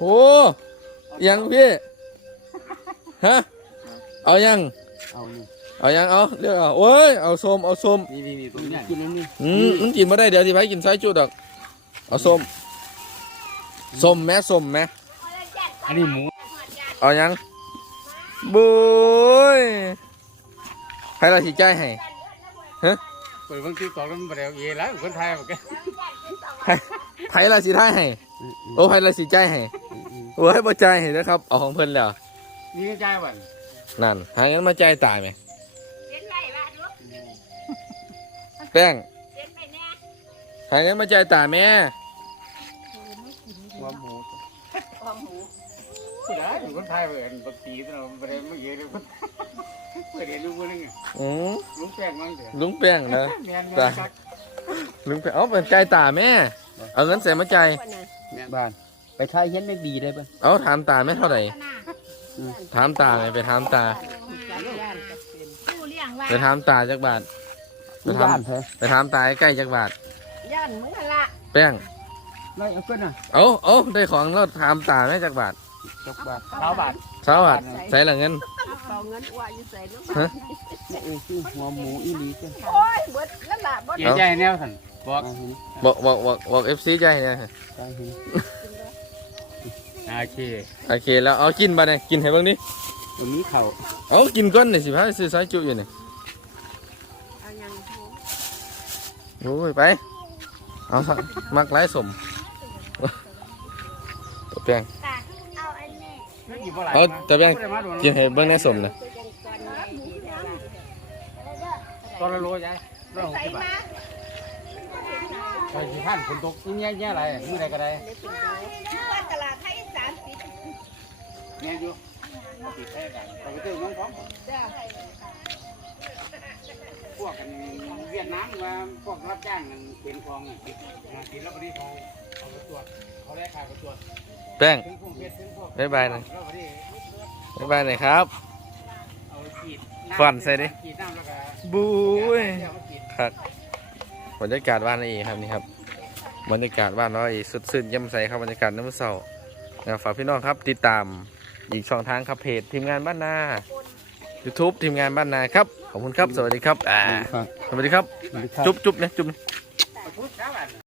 โอ้ยังพี่ฮะเอายังเอานี่เอายังเอาเรียกเอาโอ้ยเอาส้มเอาส้มนี่นี่นี่ตรงนี้กินอันนี้อืมมันกินมาได้เดี๋ยวที่ไปกินไส้จุดดอกเอาส้มส้มแม่ส้มแม่อันนี้หมูเอายังบุยใครเราสิใจายให้ฮะ เปิดบางทีต่อกันมาแล้วเย่แล้วคนไทยบอกแกใครใครเราสิได้ให้ โอ้ใครเราสิใจายให้โอ้ยบ่ใจายให้นะครับ เอาของเพิ่นแล้วนี่ก็ใจายวันนั่น หางั้นมาใจายตายไหมเส้นไรวะลูกแป้งเส้นไปแน่หางั้นมาใจายตายแม่ หัวหมูของหมูผู้ใดอยู่คนไทยเปิดปกติเราไม่ได้ไม่เยอะเลยคนเปิดเรียนรู้คนนึงอือลุงแป้งมั้งเถอะลุงแป้งนะ แมนแมนครับลุงแป้งเอาเป็นใจายตาแม่ เอาเงินใส่มาใจายบ้าน ไปทายเห็นไม่ดีได้ป่ะเอาถามตาแม่เท่าไหร่ถามตาไงไปถามตา ผู้เลี้ยงว่าไปถามตาจักบาท ไปถามบ้านเถอะไปถามตาใกล้ๆจักบาท ย่านมึงหั่นละแป้ง ไล่เอาขึ้นน่ะเอาเอาได้ของแล้วถามตาแม่จักบาท จกบาทเท้าบาทเช้าบาทใส่ละเงินเอาเงินอ้วนอยู่ใส่ลูกเออคือหัวหมูอีหลีจ้ะโอ้ยเบิดแล้วล่ะบ่เจ๊ใจแนวสันบอกบอกบอกบอกบอกเอฟซีใจเนี่ยโอเคโอเคแล้วเอากินบาเนี่ยกินให้เบ้างดิวันนี้เข่าเอากินก้อนหน่อยสิพาไปซื้อสายจุอยู่นี่เอายังโอ้ยไปเอาสักมักไร้สมตัวแป้งตาเอาอันนี้ เอาแต่แป้งกินให้เบิ้งในสมนะตอนละโลยายร้อยหกใส่สิบบาทมาใส่กี่พันฝนตกนี่แย่ๆอะไรนี่อะไรก็ได้ว่าตลาดไทยสามสิบแม่อยู่ติดแท้กันไปไปเจอน้องของจ้าพวกกันเวียดนามว่าพวกรับจ้างกันเป็นคลองอะกินแล้วพอดีเขาเขาไปตรวจเขาได้ขายไปตรวจแป้งบ๊ายบายน่อยแล้วพอดี บ๊ายบายหน่อยครับเอาฉีดฟันใส่ดิฉีดน้ำแล้วก็บุ้ยเดี๋ยวมาฉีดครับบรรยากาศบ้านนี่ครับนี่ครับ บรรยากาศบ้านเราอีสุดซื่นเย่ำใสครับบรรยากาศน้ำเสานะครับฝากพี่น้องครับติดตามอีกช่องทางครับเพจทีมงานบ้านนา YouTube ทีมงานบ้านนาครับขอบคุณครับ สวัสดีครับอ่าสวัสดีครับ จุ๊บจุ๊บนะจุ๊บนะ